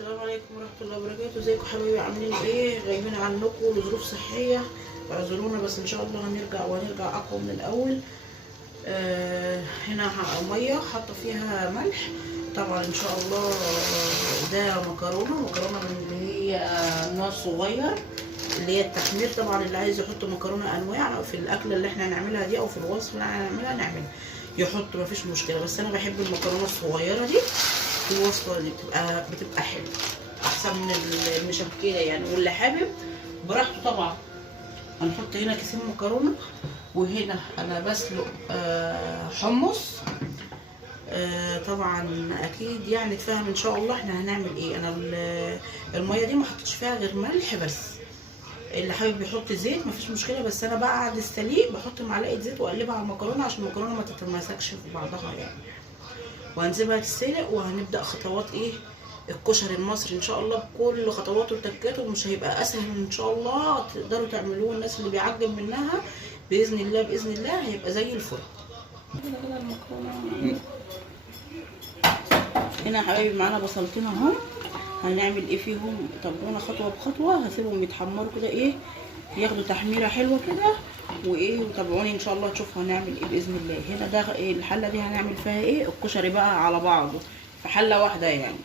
السلام عليكم ورحمة الله وبركاته. ازيكم حبايبي؟ عاملين ايه؟ غايبين عنكم لظروف صحية، اعذرونا، بس ان شاء الله هنرجع اقوى من الاول. هنا مية حاطة فيها ملح طبعا ان شاء الله. ده مكرونة من اللي هي نوع صغير، اللي هي التحمير. طبعا اللي عايز يحط مكرونة انواع في الاكلة اللي احنا هنعملها دي او في الوصفة اللي احنا هنعملها نعمل يحط، مفيش مشكلة، بس انا بحب المكرونة الصغيرة دي. الوصفة دي بتبقى حلوة احسن من المشكلة يعني، واللي حابب براحته طبعا. هنحط هنا كيسين مكرونة، وهنا انا بسلق حمص. طبعا اكيد يعني تفهم ان شاء الله احنا هنعمل ايه. انا المية دي ما حطيتش فيها غير ملح بس، اللي حابب يحط زيت مفيش مشكلة، بس انا بعد السليق بحط معلقة زيت واقلبها على المكرونة عشان المكرونة ما تتماسكش في بعضها يعني. وهنسيبها تتسلق وهنبدأ خطوات ايه الكشري المصري ان شاء الله بكل خطواته وتكاته، ومش هيبقى اسهل ان شاء الله، تقدروا تعملوه. الناس اللي بيعجب منها باذن الله هيبقى زي الفل. كده المكرونه هنا يا حبايبي معانا بصلتين اهو. هنعمل ايه فيهم؟ تابعونا خطوه بخطوه، هسيبهم يتحمروا كده ايه، ياخدوا تحميره حلوه كده وايه، وتابعوني ان شاء الله تشوفوا هنعمل ايه باذن الله. هنا ده الحله دي هنعمل فيها ايه الكشري بقى على بعضه في حله واحده يعني،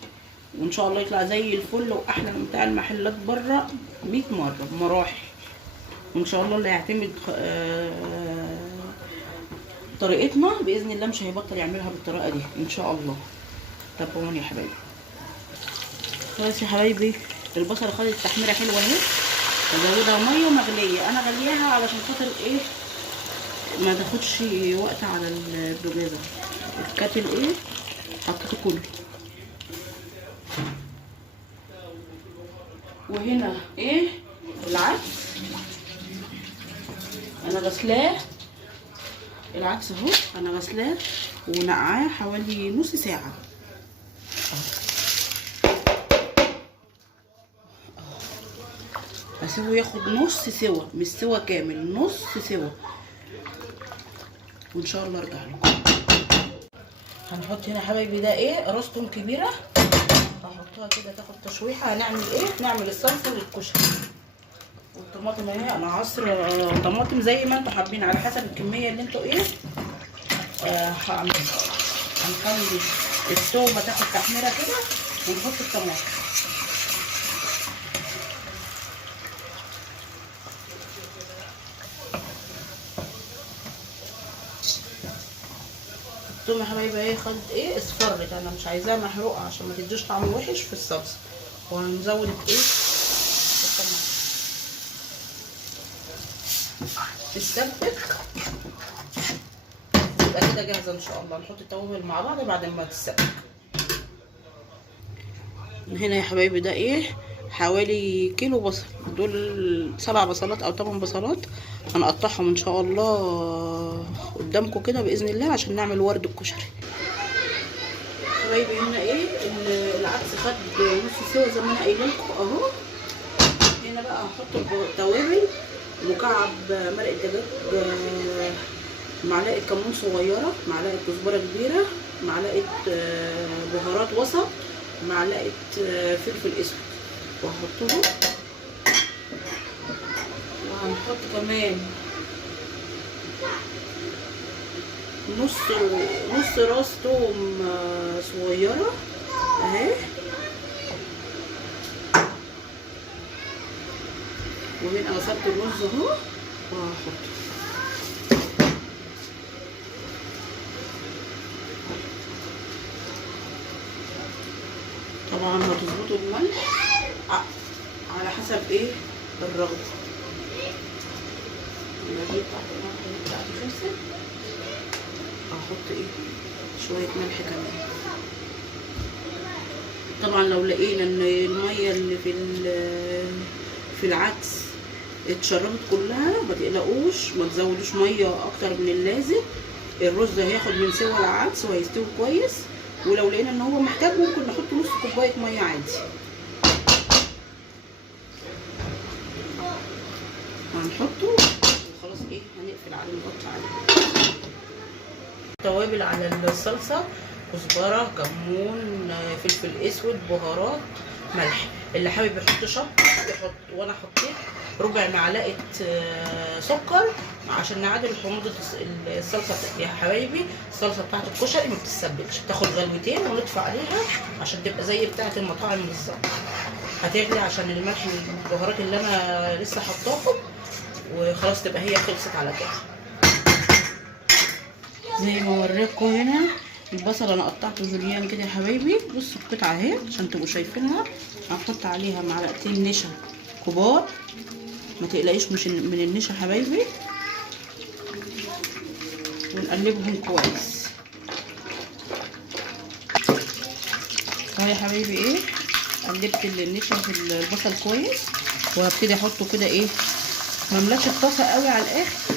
وان شاء الله يطلع زي الفل واحلى من بتاع المحلات بره 100 مره بمراحل. وان شاء الله اللي هيعتمد طريقتنا باذن الله مش هيبطل يعملها بالطريقه دي ان شاء الله. تابعوني يا حبايبي. خلاص يا حبايبي، البصله خدت تحميره حلوه اهي، ازودها ميه مغليه. انا غليها علشان خاطر ايه ما تاخدش وقت على البوجازه. الكاتل ايه حطيته كله. وهنا ايه العدس انا غسلاه. العدس اهو انا غسلاه ونقعاه حوالي نص ساعه. هسيبه ياخد نص سوا، مش سوا كامل، نص سوا، وان شاء الله ارجع لكم. هنحط هنا حبايبي ده ايه راس توم كبيره، هحطها كده تاخد تشويحه. هنعمل ايه؟ نعمل الصلصه للكشري. والطماطم اهي انا عصر طماطم زي ما انتوا حابين على حسب الكميه اللي انتوا ايه هعملها. هنخلي التومه تاخد تحميره كده ونحط الطماطم. التومه يا حبايبي اهي خدت ايه اصفرت، انا مش عايزاها محروقه عشان ما تديش طعم وحش في الصلصه. وهنزود ايه الطماطم تتسبك، تبقى كده جاهزه ان شاء الله. نحط التوابل مع بعض بعد ما تتسبك. هنا يا حبايبي ده ايه حوالي كيلو بصل، دول 7 بصلات او 8 بصلات. هنقطعهم ان شاء الله قدامكم كده باذن الله عشان نعمل ورد الكشري. حبايبي هنا ايه العدس خد نص سوا زي ما انا قايله لكم اهو. هنا بقى هحط التوابل، مكعب مرق دجاج، معلقه كمون صغيره، معلقه كزبره كبيره، معلقه بهارات وسط، معلقه فلفل اسود وهحطهم. وهنحط كمان نص راس توم صغيره اهي. وهنا غسلت الرز اهو وهحطه. طبعا هتظبطوا الملح على حسب ايه الرغبه. الملح بتاعتي خلصت، هحط ايه شويه ملح كمان. طبعا لو لقينا ان الميه اللي في العدس اتشربت كلها ما تقلقوش، ما تزودوش ميه اكتر من اللازم. الرز هياخد من سوى العدس وهيستوي كويس. ولو لقينا ان هو محتاج ممكن نحط نص كوبايه ميه عادي. هنحطه وخلاص ايه هنقفل عليه نغطي عليه. توابل على الصلصه: كزبره، كمون، فلفل اسود، بهارات، ملح. اللي حابب يحط شطه يحط، وانا حطيت ربع معلقه سكر عشان نعادل حموضه الصلصه يا حبايبي. الصلصه بتاعت الكشري ما بتتسبكش، بتاخد غلوتين ونطفي عليها عشان تبقى زي بتاعه المطاعم بالظبط. هتغلي عشان الملح والبهارات اللي انا لسه حطاهم، وخلاص تبقى هي خلصت على كده. زي ما وريتكم هنا البصل انا قطعته جوليان كده يا حبايبي. بصوا القطعه اهي عشان تبقوا شايفينها. هنحط عليها معلقتين نشا كبار، ما تقلقيش مش من النشا يا حبايبي، ونقلبهم كويس. اهو يا حبايبي ايه، قلبت النشا في البصل كويس، وهبتدي احطه كده ايه، مملاش الطاسه قوي على الاخر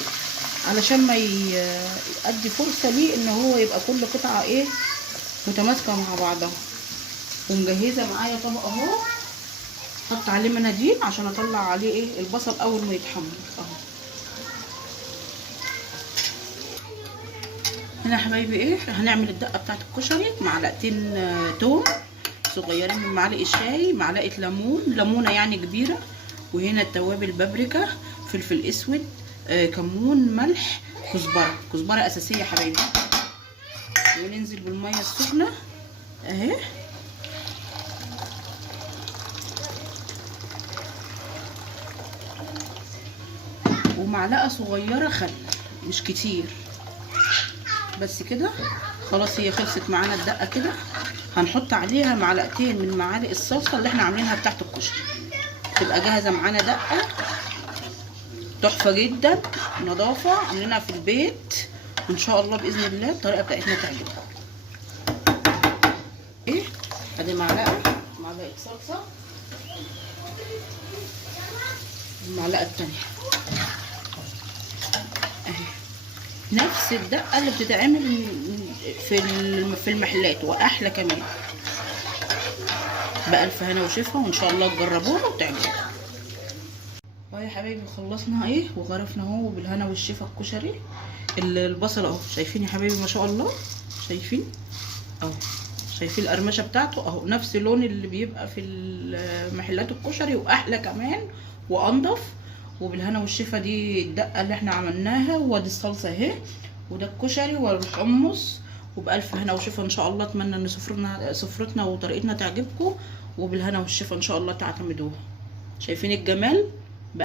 علشان ما يدي فرصه ليه ان هو يبقى كل قطعه ايه متماسكه مع بعضها. ومجهزه معايا طبق اهو، حط عليه مناديل عشان اطلع عليه ايه البصل اول ما يتحمر اهو. هنا يا حبايبي ايه هنعمل الدقه بتاعت الكشري. معلقتين توم صغيرين من معلقه الشاي، معلقه ليمون، ليمونه يعني كبيره، وهنا التوابل بابريكا، فلفل اسود، كمون، ملح، كزبره. كزبره اساسيه يا حبايبي. وننزل بالميه السخنه اهي، ومعلقه صغيره خل مش كتير، بس كده خلاص هي خلصت معانا الدقه كده. هنحط عليها معلقتين من معالق الصلصه اللي احنا عاملينها بتاعت الكشري، تبقى جاهزه معانا دقه تحفه جدا، نظافه عاملينها في البيت، وان شاء الله باذن الله الطريقه بتاعتنا تعجبكم. ايه ادي معلقه صلصه، المعلقه الثانيه اهي، نفس الدقه اللي بتتعمل في المحلات واحلى كمان. بألف هنا وشفا، وان شاء الله تجربوها وتعجبكم. اهو يا حبايبي خلصنا ايه وغرفنا اهو بالهنا والشفا الكشري. البصل اهو شايفين يا حبايبي ما شاء الله، شايفين اهو، شايفين القرمشه بتاعته اهو، نفس اللون اللي بيبقى في محلات الكشري واحلى كمان وانضف. وبالهنا والشفا دي الدقه اللي احنا عملناها، وادي الصلصه اهي، وده الكشري والحمص. وبألف هنا وشفا ان شاء الله. اتمنى ان سفرتنا وطريقتنا تعجبكم، وبالهنا والشفا ان شاء الله تعتمدوها. شايفين الجمال.